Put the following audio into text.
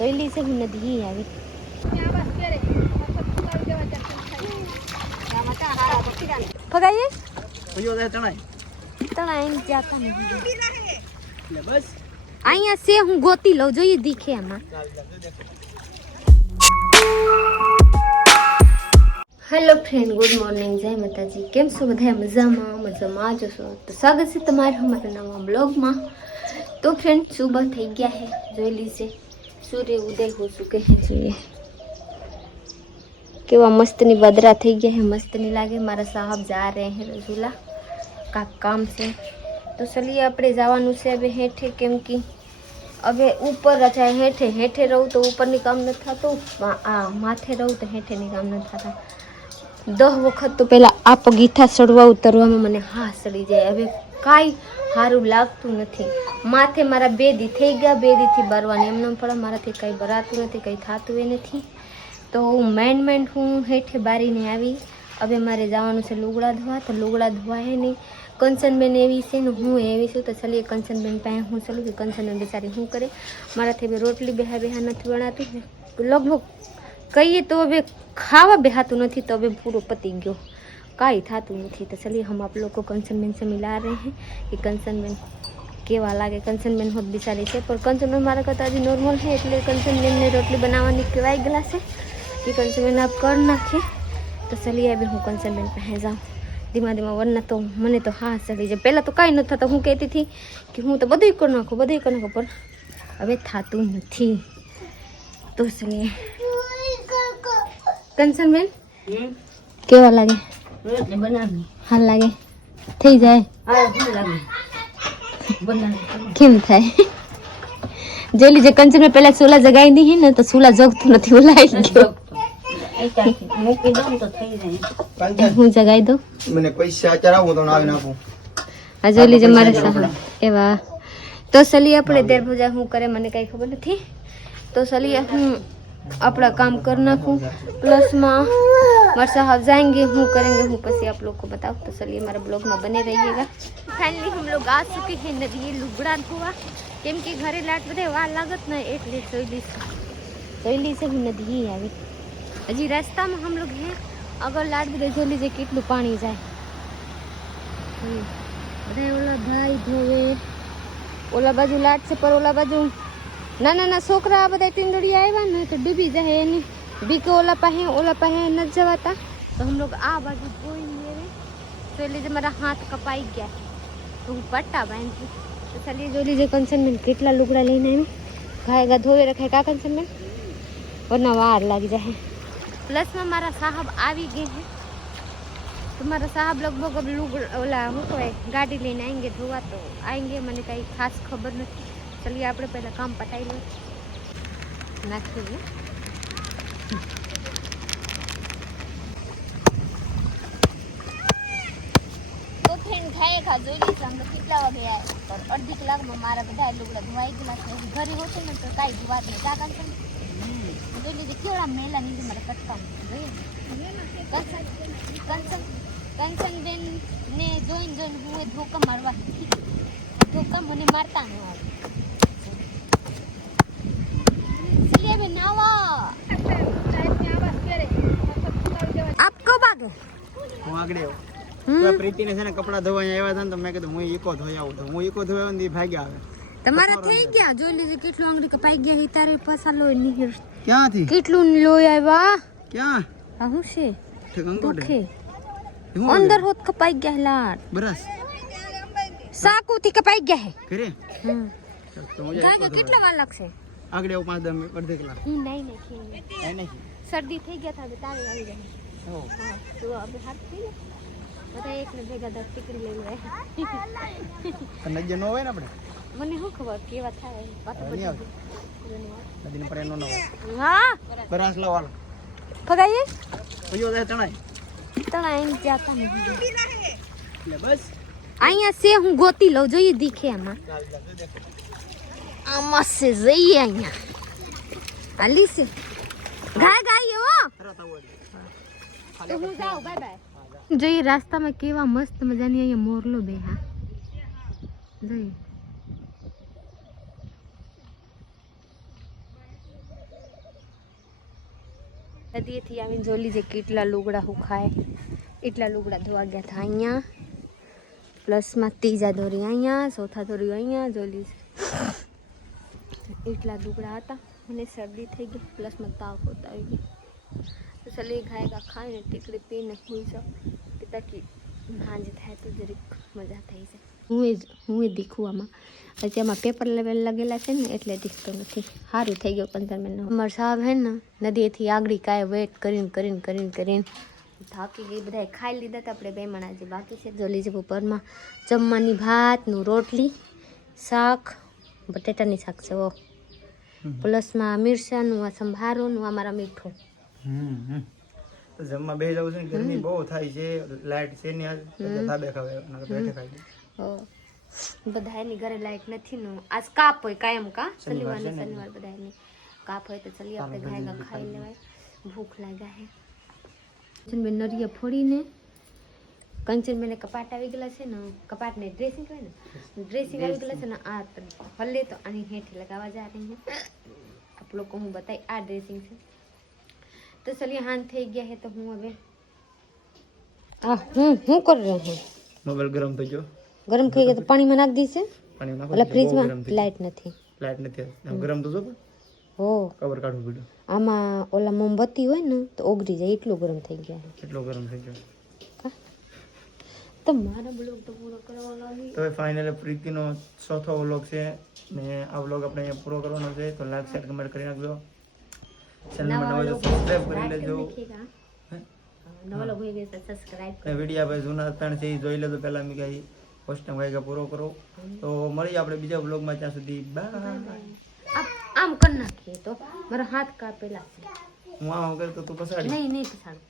પહેલી છે હું નદી આવી ફગાઈએ તણાઈ જાતા નહીં બસ અહીંયા છે હું ગોતી લઉં જોઈએ દીખે આમાં હેલો ફ્રેન્ડ ગુડ મોર્નિંગ જય માતાજી કેમ છો બધા મજામાં જશો તો સ્વાગત છે તમારું અમારા નવા બ્લોગમાં તો ફ્રેન્ડ સુબહ થઈ ગયા है જોઈ લીજે सूर्य उदय हो चुके हैं જોઈએ કેવા મસ્તની બદરા થઈ ગયા है मस्त नहीं लागे मारा साहब जा रहे हैं रजूला का काम से तो चलिए આપણે જવાનું છે હવે હેઠે કેમ કે હવે ઉપર ચાહે હેઠે હેઠે રહું તો ઉપરની કામ નથી થતું આ માથે રહું તો હેઠેની કામ નથી થતા 10 વખત તો પહેલા આ પગીથા ચડવા ઉતરવામાં મને હા સડી જાય હવે કાંઈ સારું લાગતું નથી માથે મારા 2 દી થઈ ગયા 2 દીથી બરવાની એમને પણ મારાથી કંઈ ભરાતું નથી કંઈ થતું એ નથી તો મેન હું હેઠે બારીને આવી હવે મારે જવાનું છે લુગડા ધોવા તો લુગડા ધોવાય નહીં કંચનબેન એવી છે ને હું એવી છું તો ચલીએ કંચનબેન પાસે હું ચલું કે કંચનબેન બિચારી શું કરે મારાથી હવે રોટલી બેહા નથી બનાતું લગભગ કહીએ તો હવે ખાવા બેહાતું નથી તો હવે પૂરો પતી ગયો કાંઈ થતું નથી તો ચलिए हम आप लोग को कंचनबेन से मिला रहे हैं कि कंचनबेन કેવા લાગે કંચનબેન હોત બિચારી છે પણ કંચનબેન મારા કરતાં હજી નોર્મલ છે એટલે કંચનબેનને રોટલી બનાવવાની કહેવાય ગયેલા છે કે કંચનબેન આપ કર નાખે તો ચલીએ હવે હું કંચનબેન પાસે જાઉં ધીમા ધીમા વરના તો મને તો હા ચડી જાય પહેલાં તો કાંઈ નથી થતું હું કહેતી હતી કે હું તો બધું કરી નાખું પણ હવે થતું નથી તો ચલીએ કંચનબેન કેવા લાગે બનાવી હાલ લાગે થઈ જાય કેમ થાય જેલી જે કંચન મેં પહેલા સોલા જગાઈ દી ને તો સોલા જગતું નથી ઓલાઈ ગયો હું જગાઈ દઉં મને પૈસા ચડાવું તો આવી નાખું આ જેલી જે મારે સાહ એવા તો ચલીએ આપણે દેર ભજા હું કરે મને કઈ ખબર નથી તો ચલીએ હું अपना काम करना को प्लस में हमारे साहब जाएंगे हूँ करेंगे हूँ पसी आप लोग को बताओ तो चलिए हमारे ब्लॉग में बने रहिएगा फाइनली हम लोग आ चुके हैं नदी लुगड़ा धोवा केम के घरे लाट बधे वा लागत ना એટલે જોઈલી से હું नदी આવી હજી રાસ્તામાં हम लोग हैं अगर लाट बधे જોઈ લીજે કેટલું પાણી જાય બધા ઓલા ભાઈ ધોવે ઓલા બાજુ લાટ છે પર ઓલા બાજુ ના છોકરા બધા ટીંડોળી આવ્યા ને તો ડૂબી જાય એની બીકે ઓલા પાસે ન જવાતા તો हम लोग આ બાજુ જોઈ લેવે તો એટલે મારા હાથ કપાઈ ગયા તો હું પટ્ટા બાંધી તો ચાલી જોઈ લીજે કંચનબેન કેટલા લુગડા લઈને આવી ઘાયગા ધોઈ રખાય કા કંચનબેન વરના વાર લાગી જાય પ્લસમાં મારા સાहब આવી ગए हैं तो मारा साहब लगभग अब ओला હું કહે ગાડી લઈને આएंगे ધોવા તો આएंगे મને કઈ ખાસ ખબર નથી चलिए આપણે પહેલા કામ પતાવી લો નાખીએ તો ફ્રેન્ડ ખાય ખા જોઈ લીધું આમ તો કેટલા વાગે આવ્યા પર અડધી કલાકમાં મારા બધા લુગડા ધોવાઈ ગયેલા છે ઘરે હોશે ને તો કાંઈ વાત નહીં કા કંચન જોઈ લીધું કેવડા મેલા નીચે મારા કટકામાં જોઈએ કંચનબેન ને જોઈને હું ધોકા મારવા ધોકા મને મારતા ન આવે आप कब आ गए હું આગળ આવ્યો પ્રીતિ ને છે ને કપડા ધોવા આવ્યા હતા ને તો મેં કીધું હું ઈકો ધોઈ આવું તો હું ઈકો ધોયા ને ભાગ્યા આવે તમારા થઈ ગયા જોઈ લીધે કેટલું આંગળી કપાઈ ગયા તારે પાછા લોહી નીકળ ક્યાંથી કેટલું લોહી આવ્યા ક્યાં આ હું છે ઠીક અંદર હોત કપાઈ ગયા લાટ બરસ સાકુ થી કપાઈ ગયા હે કરે તો મજા કેટલા વાર લાગશે આગળ આવું 5-10 મિનિટ અડધી કલાક નહીં શરદી થઈ ગયા था તારે આવી જાય હા તો હવે હાથ થઈ ને બધા એકને ભેગા દસ ટીકડી લઈ લે નજર ન હોય ને આપણે મને શું ખબર કેવા થાય પાછું નદીને પર એનો ન હોય હા બરાસ લાવાલ ફગાઈએ પયો દે તણાઈ જાતા નહીં એટલે બસ અહીંયા છે હું ગોતી લઉં જોઈએ દીખે આમાં આમાં છે જઈએ અહીંયા હાલી છે ગાય હો તો હું જાઉં બાય બાય જોઈએ રાસ્તામાં કેવા મસ્ત મજાની અહીંયા મોરલો બેહા જોઈએ નદીએથી આવીને જોઈ લીજે કેટલા લુગડા હુખાય. એટલા લુગડા ધોવા ગયા હતા અહીંયા, પ્લસમાં ત્રીજા દોરી અહીંયા, ચોથા દોરી અહીંયા જોઈ લીજે. એટલા લુગડા હતા. મને શરદી થઈ ગઈ, પ્લસમાં તાવ હોત આવી ગઈ. તો ચલી ખાएगा ખાઈને ટીકડી પીને સુઈ જાઉં કે તાકી સાંજ થાય તો જરીક મજા થઈ જાય. હું એ દીખું આમાં હજી આમાં પેપર લેવલ લગેલા છે ને એટલે દીખતો નથી. સારું થઈ ગયું 15 મિનિટ. અમાર સાહેબ હે ને નદીએથી આગળી કાંઈ વેટ કરીને થાકી ગઈ. બધા ખાઈ લીધા હતા. આપણે બે માણા જે બાકી છે જો લીજે. બપોરમાં જમવાની ભાતનું રોટલી, શાક, બટેટાની શાક છે ઓ, પ્લસમાં મિરચાનું, આ સંભારોનું, અમારા મીઠું. તો જમવા બે જવું છે ને, ગરમી બહુ થાય છે, લાઈટ છે ને આજ ધાબે ખાવે બેઠે ખાઈ. બધાની ઘરે લાઈટ નથી ને આજ કાપ હોય કાયમ કા શનિવાર બધાની કાપ હોય તો ચલી આપણે ગાયગા ખાઈ લેવાય. ભૂખ લાગ્યા હે. કંચનબેન નરિયા ફોડીને કંચનબેને કપાટ આવી ગયેલા છે ને, કપાટને ડ્રેસિંગ કહે ને, ડ્રેસિંગ આવી ગયેલા છે ને. આ હલે તો આની હેઠે લગાવવા જા રહી હે આપ લોકો. હું બતાવી આ ડ્રેસિંગ છે. તો ચલિए હાન થઈ ગયા હે તો હું હવે હું કરી રહ્યો હું મોબાઈલ ગરમ થઈ ગયો. ગરમ થઈ ગયા તો પાણીમાં નાખ દીશે. પાણીમાં નાખો. એટલે ફ્રીજમાં લાઈટ નથી. ગરમ તો જો હો કવર કાઢવું પડ્યું. આમાં ઓલા મોમબત્તી હોય ને તો ઓગળી જાય એટલું ગરમ થઈ ગયા છે. એટલો ગરમ થઈ ગયો. તો મારા બ્લોગ તો પૂરો કરવા લાગી. તો ફાઇનલી પ્રીતિનો ચોથો વ્લોગ છે ને આ વ્લોગ આપણે અહીંયા પૂરો કરવાનો છે. તો લાઈક શેર કમેન્ટ કરી નાખજો. ચેનલમાં નવા જો સબસ્ક્રાઇબ કરી લેજો. નવા લોકો હોય તો સબસ્ક્રાઇબ કરો. વિડિયો આપણે જૂના ત્રણ છે એ જોઈ લેજો પહેલા. મેં કહી ફર્સ્ટ ટાઈમ ગાયકા પૂરો કરો. તો મળીએ આપણે બીજા વ્લોગમાં. ત્યાં સુધી બાય. આમ કરી નાખીએ તો મારા હાથ કાપેલા છે. હું આમ કરતો તું પસાડી નહીં પસાડું.